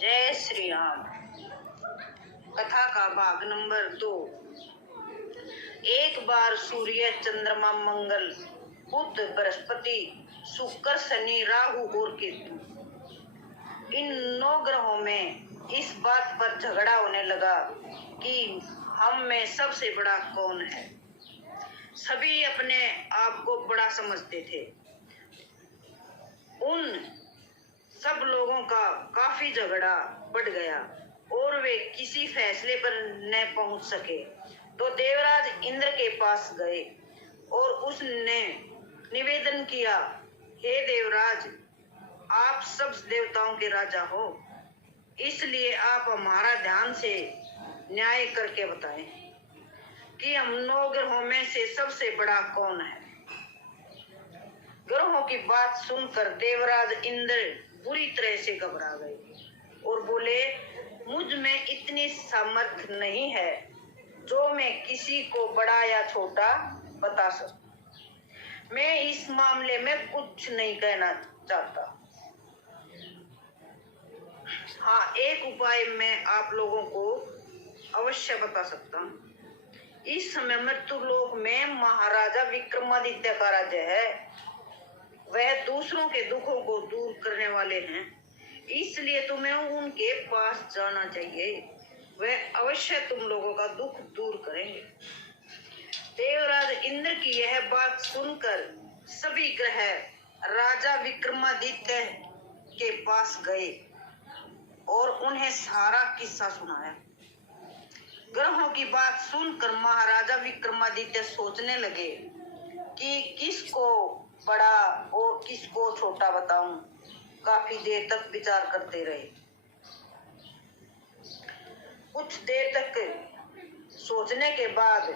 जय श्री राम। कथा का भाग नंबर 2। एक बार सूर्य, चंद्रमा, मंगल, बुध, बृहस्पति, शुक्र, शनि, राहु और केतु, इन 9 ग्रहों में इस बात पर झगड़ा होने लगा कि हम में सबसे बड़ा कौन है। सभी अपने आप को बड़ा समझते थे। उन सब लोगों का काफी झगड़ा बढ़ गया और वे किसी फैसले पर न पहुंच सके तो देवराज इंद्र के पास गए और उसने निवेदन किया, हे देवराज, आप सब देवताओं के राजा हो, इसलिए आप हमारा ध्यान से न्याय करके बताएं कि हम 9 ग्रहों में से सबसे बड़ा कौन है। ग्रहों की बात सुनकर देवराज इंद्र बुरी तरह से घबरा गए और बोले, मुझ में इतनी सामर्थ्य नहीं है जो मैं किसी को बड़ा या छोटा बता सकूं। मैं इस मामले में कुछ नहीं कहना चाहता। हाँ, एक उपाय मैं आप लोगों को अवश्य बता सकता हूँ। इस समय मृत्युलोक में महाराजा विक्रमादित्य का राज्य है। वह दूसरों के दुखों को दूर करने वाले हैं, इसलिए तुम्हें उनके पास जाना चाहिए। वह अवश्य तुम लोगों का दुख दूर करेंगे। देवराज इंद्र की यह बात सुनकर सभी ग्रह राजा विक्रमादित्य के पास गए और उन्हें सारा किस्सा सुनाया। ग्रहों की बात सुनकर महाराजा विक्रमादित्य सोचने लगे कि किसको बड़ा और किसको छोटा बताऊं। काफी देर तक विचार करते रहे। कुछ देर तक सोचने के बाद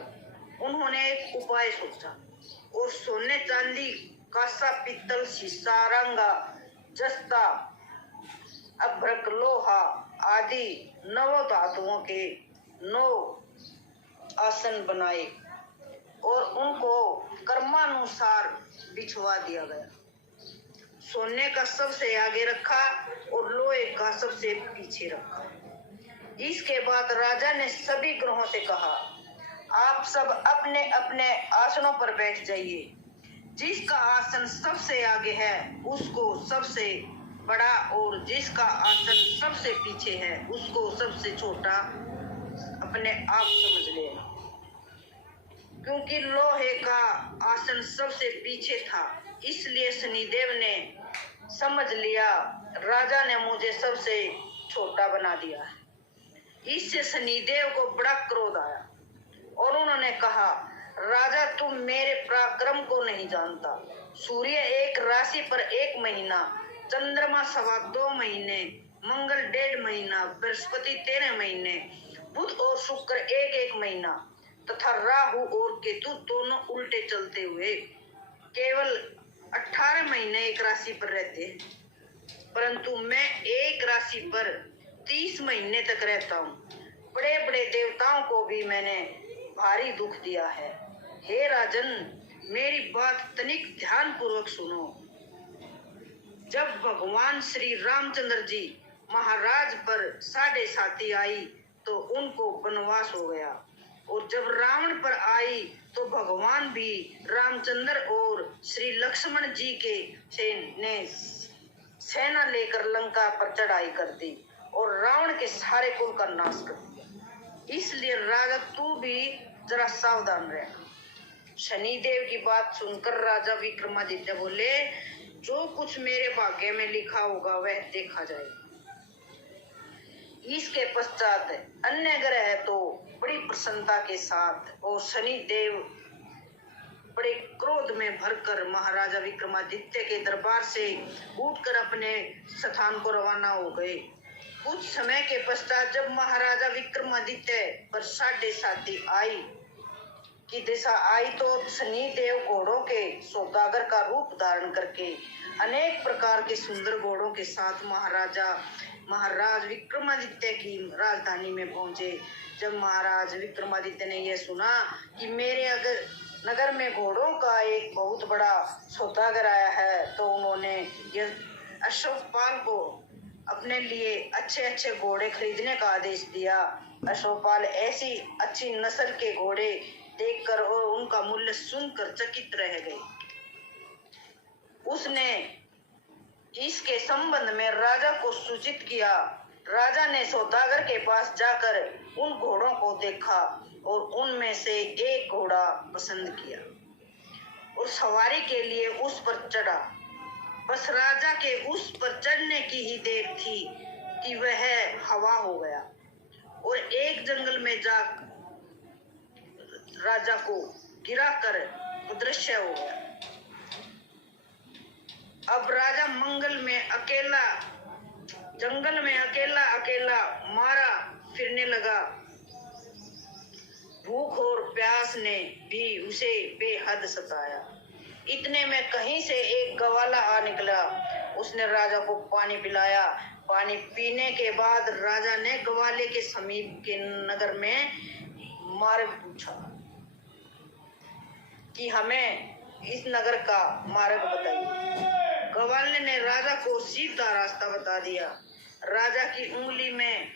उन्होंने एक उपाय सोचा और सोने, चांदी, कांसा, पित्तल, शीशा, रंगा, जस्ता, अभ्रक, लोहा आदि 9 धातुओं के 9 आसन बनाए और उनको कर्मानुसार बिछवा दिया गया। सोने का सबसे आगे रखा और लोहे का सबसे पीछे रखा। इसके बाद राजा ने सभी ग्रहों से कहा, आप सब अपने अपने आसनों पर बैठ जाइए। जिसका आसन सबसे आगे है उसको सबसे बड़ा और जिसका आसन सबसे पीछे है उसको सबसे छोटा अपने आप समझ लेना। क्योंकि लोहे का आसन सबसे पीछे था, इसलिए शनिदेव ने समझ लिया राजा ने मुझे सबसे छोटा बना दिया है। इससे शनिदेव को बड़ा क्रोध आया और उन्होंने कहा, राजा, तुम मेरे पराक्रम को नहीं जानता। सूर्य एक राशि पर 1 महीना, चंद्रमा 2.25 महीने, मंगल 1.5 महीना, बृहस्पति 13 महीने, बुध और शुक्र 1-1 महीना तथा राहु और केतु दोनों उल्टे चलते हुए केवल 18 महीने एक राशि पर रहते हैं, परंतु मैं एक राशि पर 30 महीने तक रहता हूँ। बड़े बड़े देवताओं को भी मैंने भारी दुख दिया है। हे राजन, मेरी बात तनिक ध्यान पूर्वक सुनो। जब भगवान श्री रामचंद्र जी महाराज पर 7.5 आई तो उनको वनवास हो गया और जब रावण पर आई तो भगवान भी रामचंद्र और श्री लक्ष्मण जी के ने सेना लेकर लंका पर चढ़ाई कर दी और रावण के सारे कुल का नाश कर दिया। इसलिए राजा, तू भी जरा सावधान रहना। शनिदेव की बात सुनकर राजा विक्रमादित्य बोले, जो कुछ मेरे भाग्य में लिखा होगा वह देखा जाएगा। इसके पश्चात अन्य ग्रह तो बड़ी प्रसन्नता के साथ और शनिदेव बड़े क्रोध में भरकर महाराजा विक्रमादित्य के दरबार से उठकर अपने स्थान को रवाना हो गए। कुछ समय के पश्चात जब महाराजा विक्रमादित्य पर 7.5 आई की दिशा आई तो शनिदेव घोड़ों के सौदागर का रूप धारण करके अनेक प्रकार के सुंदर घोड़ों के साथ महाराज विक्रमादित्य की राजधानी में पहुंचे। जब महाराज विक्रमादित्य ने यह सुना कि मेरे नगर में घोड़ों का एक बहुत बड़ा सौदागर आया है तो उन्होंने यह अश्वपाल को अपने लिए अच्छे अच्छे घोड़े खरीदने का आदेश दिया। अश्वपाल ऐसी अच्छी नस्ल के घोड़े देखकर और उनका मूल्य सुनकर चकित रह गई। उसने इसके संबंध में राजा को सूचित किया। राजा ने सौदागर के पास जाकर उन घोड़ों को देखा और उनमें से एक घोड़ा पसंद किया और सवारी के लिए उस पर चढ़ा। बस राजा के उस पर चढ़ने की ही देर थी कि वह हवा हो गया और एक जंगल में जा राजा को गिराकर अदृश्य हो गया। अब राजा जंगल में अकेला मारा फिरने लगा। भूख और प्यास ने भी उसे बेहद सताया। इतने में कहीं से एक ग्वाला आ निकला। उसने राजा को पानी पिलाया। पानी पीने के बाद राजा ने ग्वाले के समीप के नगर में मार्ग पूछा कि हमें इस नगर का मार्ग बताइए। ग्वाले ने राजा को सीधा रास्ता बता दिया। राजा की उंगली में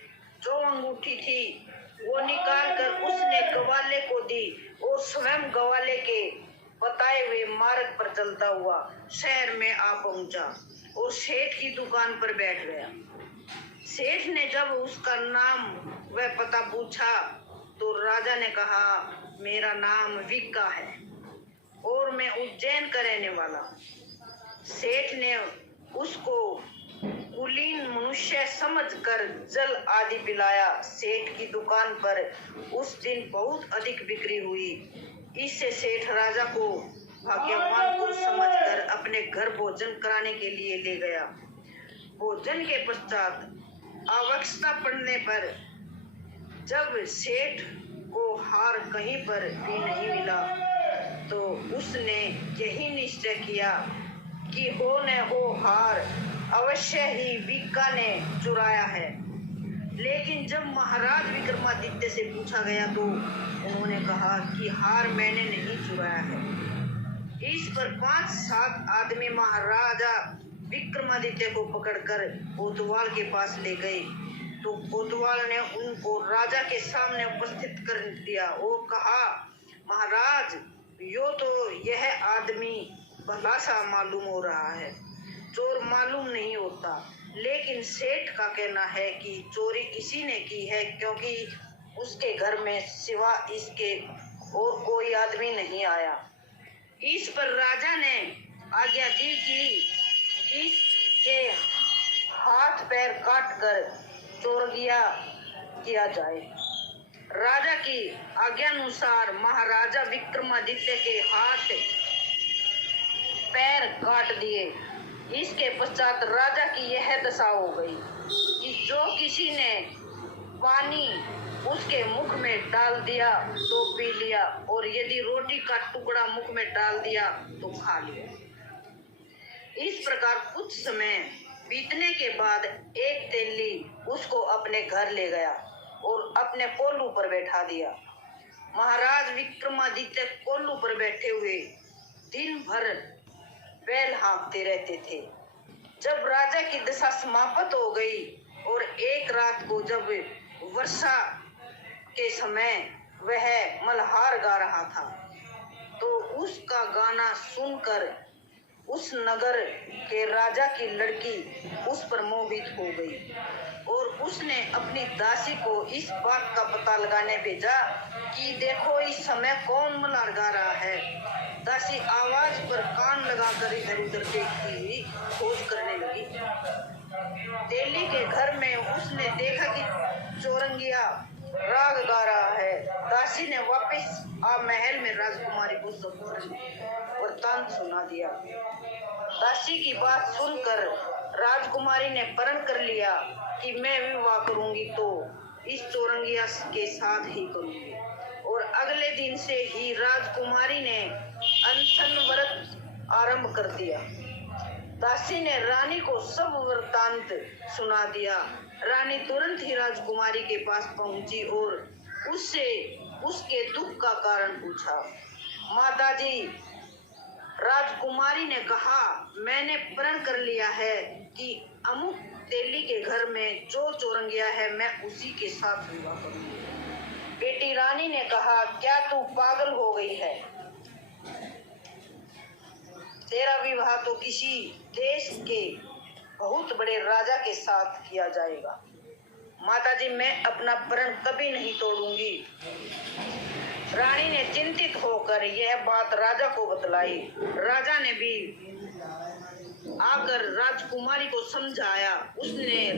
जो अंगूठी थी वो निकालकर उसने ग्वाले को दी और स्वयं ग्वाले के बताए हुए मार्ग पर चलता हुआ शहर में आ पहुंचा और सेठ की दुकान पर बैठ गया। सेठ ने जब उसका नाम व पता पूछा तो राजा ने कहा, मेरा नाम विक्का है और मैं उज्जैन का रहने वाला। सेठ ने उसको कुलीन मनुष्य समझकर जल आदि पिलाया। सेठ की दुकान पर उस दिन बहुत अधिक बिक्री हुई। इससे सेठ राजा को भाग्यवान पुरुष समझकर अपने घर भोजन कराने के लिए ले गया। भोजन के पश्चात आवश्यकता पड़ने पर जब सेठ को हार कहीं पर भी नहीं मिला तो उसने यही निश्चय किया कि हो न हो हार अवश्य ही विक्का ने चुराया है। लेकिन जब महाराज विक्रमादित्य से पूछा गया तो उन्होंने कहा कि हार मैंने नहीं चुराया है। इस पर 5-7 आदमी महाराजा विक्रमादित्य को पकड़कर कोतवाल के पास ले गए तो कोतवाल ने उनको राजा के सामने उपस्थित कर दिया और कहा, महाराज, यो तो यह आदमी भला सा मालूम हो रहा है, चोर मालूम नहीं होता। लेकिन सेठ का कहना है कि चोरी इसी ने की है क्योंकि उसके घर में सिवा इसके और कोई आदमी नहीं आया। इस पर राजा ने आज्ञा दी कि इसके हाथ पैर काटकर चोरगिया किया जाए। राजा की आज्ञानुसार महाराजा विक्रमादित्य के हाथ पैर काट दिए। इसके पश्चात राजा की यह दशा हो गई कि जो किसी ने पानी उसके मुख में डाल दिया तो पी लिया और यदि रोटी का टुकड़ा मुख में डाल दिया तो खा लिया। इस प्रकार कुछ समय बीतने के बाद एक तेली उसको अपने घर ले गया और अपने कोल्लू पर बैठा दिया। महाराज विक्रमादित्य कोल्लू पर बैठे हुए दिन भर बैल हाँकते रहते थे। जब राजा की दशा समाप्त हो गई और एक रात को जब वर्षा के समय वह मल्हार गा रहा था तो उसका गाना सुनकर उस नगर के राजा की लड़की उस पर मोहित हो गई और उसने अपनी दासी को इस बात का पता लगाने भेजा कि देखो इस समय कौन मल्हार गा रहा है। दासी आवाज पर कान लगाकर इधर उधर देखती हुई खोज करने लगी। तेली के घर में उसने देखा कि चौरंगिया राग गा रहा है। दासी ने वापस आ महल में राजकुमारी को सब वृत्तांत सुना दिया। दासी की बात सुनकर राजकुमारी ने प्रण कर लिया कि मैं विवाह करूंगी तो इस चौरंगिया के साथ ही करूंगी और अगले दिन से ही राजकुमारी ने अनशन व्रत आरंभ कर दिया। दासी ने रानी को सब वृत्तांत सुना दिया। रानी तुरंत ही राजकुमारी के पास पहुंची और उससे उसके दुख का कारण पूछा। माताजी, राजकुमारी ने कहा, मैंने प्रण कर लिया है कि अमुक तेली के घर में जो चौरंगिया है मैं उसी के साथ विवाह करूंगी। बेटी रानी ने कहा, क्या तू पागल हो गई है? तेरा विवाह तो किसी देश के बहुत बड़े राजा के साथ किया जाएगा। माताजी, मैं अपना प्रण कभी नहीं तोड़ूंगी। रानी ने चिंतित होकर यह बात राजा को बतलाई। राजा ने भी आकर राजकुमारी को समझाया। उसने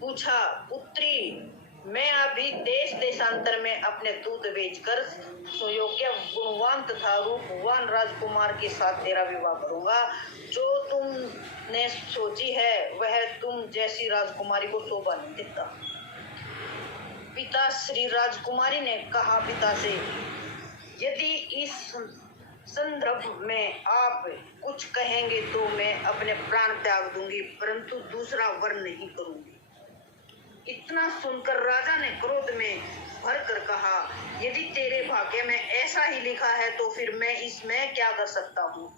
पूछा, पुत्री, मैं अभी देश देशांतर में अपने दूत भेजकर सुयोग्य, गुणवान तथा रूपवान राजकुमार के साथ तेरा विवाह करूंगा। जो तुमने सोची है वह तुम जैसी राजकुमारी को शोभा नहीं देता। पिता श्री राजकुमारी ने कहा पिता से, यदि इस संदर्भ में आप कुछ कहेंगे तो मैं अपने प्राण त्याग दूंगी, परंतु दूसरा वर नहीं करूंगी। इतना सुनकर राजा ने क्रोध में भरकर कहा, यदि तेरे भाग्य में ऐसा ही लिखा है तो फिर मैं इसमें क्या कर सकता हूँ।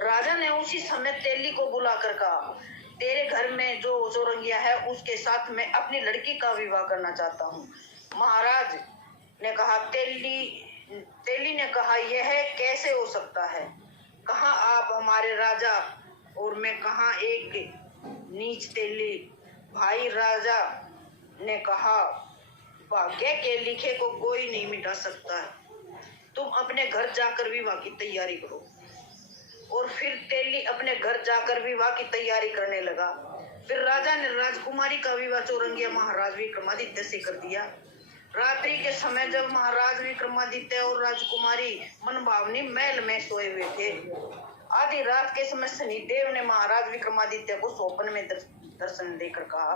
राजा ने उसी समय तेली को बुलाकर कहा, तेरे घर में जो चौरंगिया है उसके साथ मैं अपनी लड़की का विवाह करना चाहता हूँ। महाराज ने कहा, तेली ने कहा, यह कैसे हो सकता है? कहाँ आप हमारे राजा और मैं कहाँ एक नीच तेली। भाई राजा ने कहा, भाग्य के लिखे को कोई नहीं मिटा सकता। तुम अपने घर जाकर विवाह की तैयारी करो। और फिर तेली अपने घर जाकर विवाह की तैयारी करने लगा। फिर राजा ने राजकुमारी का विवाह चौरंगिया महाराज विक्रमादित्य से कर दिया। रात्रि के समय जब महाराज विक्रमादित्य और राजकुमारी मनभावनी महल में सोए हुए थे, आधी रात के समय शनिदेव ने महाराज विक्रमादित्य को स्वप्न में दर्शन देकर कहा,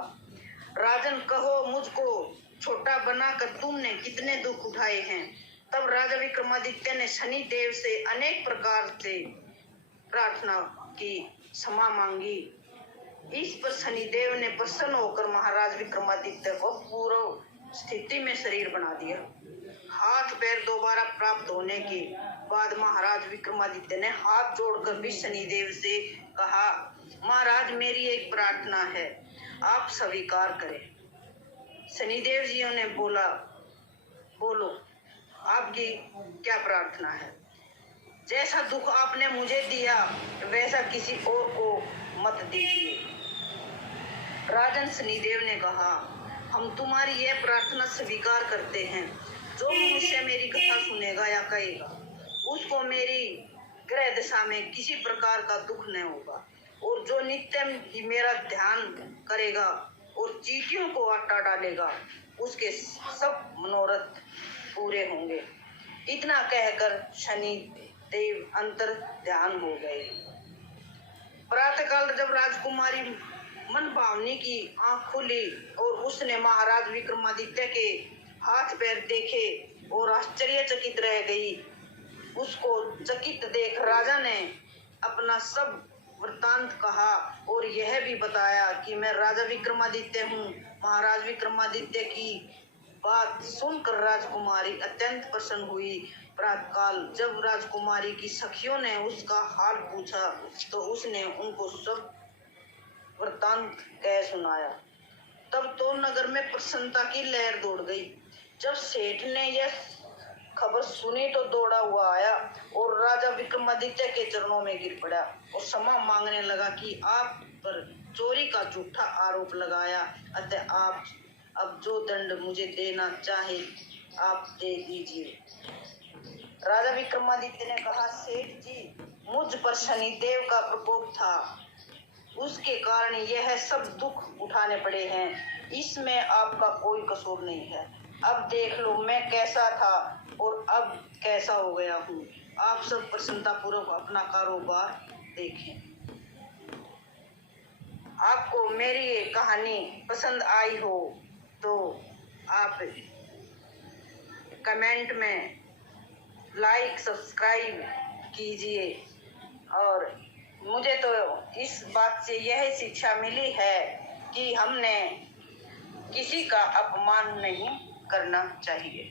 राजन, कहो मुझको छोटा बनाकर तुमने कितने दुख उठाए हैं। तब राजा विक्रमादित्य ने शनिदेव से अनेक प्रकार से प्रार्थना की, क्षमा मांगी। इस पर शनिदेव ने प्रसन्न होकर महाराज विक्रमादित्य को पूर्व स्थिति में शरीर बना दिया। हाथ पैर दोबारा प्राप्त होने के बाद महाराज विक्रमादित्य ने हाथ जोड़कर भी शनिदेव से कहा, महाराज, मेरी एक प्रार्थना है, आप स्वीकार करें। शनिदेव जी ने बोला, बोलो, आपकी क्या प्रार्थना है? जैसा दुख आपने मुझे दिया वैसा किसी और को मत दीजिए। राजन शनिदेव ने कहा, हम तुम्हारी यह प्रार्थना स्वीकार करते हैं। जो मनुष्य मेरी कथा सुनेगा या कहेगा उसको मेरी ग्रह दशा में किसी प्रकार का दुख न होगा, और जो नित्य ही मेरा ध्यान करेगा और चींटियों को आटा डालेगा उसके सब मनोरथ पूरे होंगे। इतना कहकर शनि देव अंतर ध्यान हो गए। प्रातःकाल जब राजकुमारी मनभावनी की आंख खुली और उसने महाराज विक्रमादित्य के हाथ पैर देखे और आश्चर्यचकित रह गई। उसको चकित देख राजा ने अपना सब वृत्तांत कहा और यह भी बताया कि मैं राजा विक्रमादित्य हूँ। महाराज विक्रमादित्य की बात सुनकर राजकुमारी अत्यंत प्रसन्न हुई। प्रातःकाल जब राजकुमारी की सखियों ने उसका हाल पूछा तो उसने उनको सब वृत्तांत कह सुनाया। तब तो नगर में प्रसन्नता की लहर दौड़ गई। जब सेठ ने यह खबर सुनी तो दौड़ा हुआ आया और राजा विक्रमादित्य के चरणों में गिर पड़ा और क्षमा मांगने लगा कि आप पर चोरी का झूठा आरोप लगाया, अतः आप अब जो दंड मुझे देना चाहे आप दे दीजिए। राजा विक्रमादित्य ने कहा, सेठ जी, मुझ पर शनिदेव का प्रकोप था, उसके कारण यह सब दुख उठाने पड़े हैं। इसमें आपका कोई कसूर नहीं है। अब देख लो मैं कैसा था और अब कैसा हो गया हूँ। आप सब प्रसन्नता पूर्वक अपना कारोबार देखें। आपको मेरी ये कहानी पसंद आई हो तो आप कमेंट में लाइक सब्सक्राइब कीजिए। और मुझे तो इस बात से यह शिक्षा मिली है कि हमने किसी का अपमान नहीं करना चाहिए।